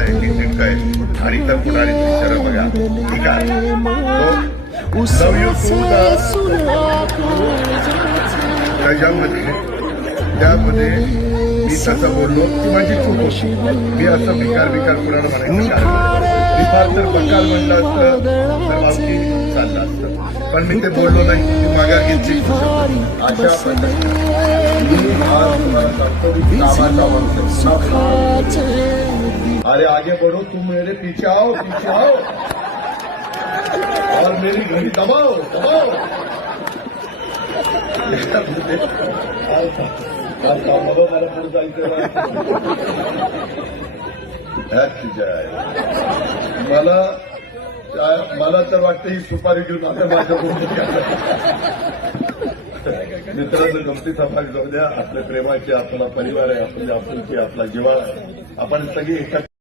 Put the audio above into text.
आहे की नेमकं आहे आणि तर कुणाने विचार बघा ठीक आहे त्यामध्ये मी तसं बोललो की माझी चूक होती मी असं भिकार कुणाला म्हणायचं मी फार तर बकाल म्हणलं असतं तर बाबती चाललं असतं पण मी ते बोललो नाही की माघार घेतली अशा अरे आगे बढ़ो तुम मेरे पीछे आओ और मेरी घड़ी दबाओ मला पुढे जायचं मला तर वाटतं ही सुपारी घेऊन आता माझ्या मित्रांनो गमती समाज जाऊ द्या आपल्या प्रेमाचे आपला परिवार आहे आपली आपुलकी आपला जिव्हाळा आहे आपण सगळी एकत्र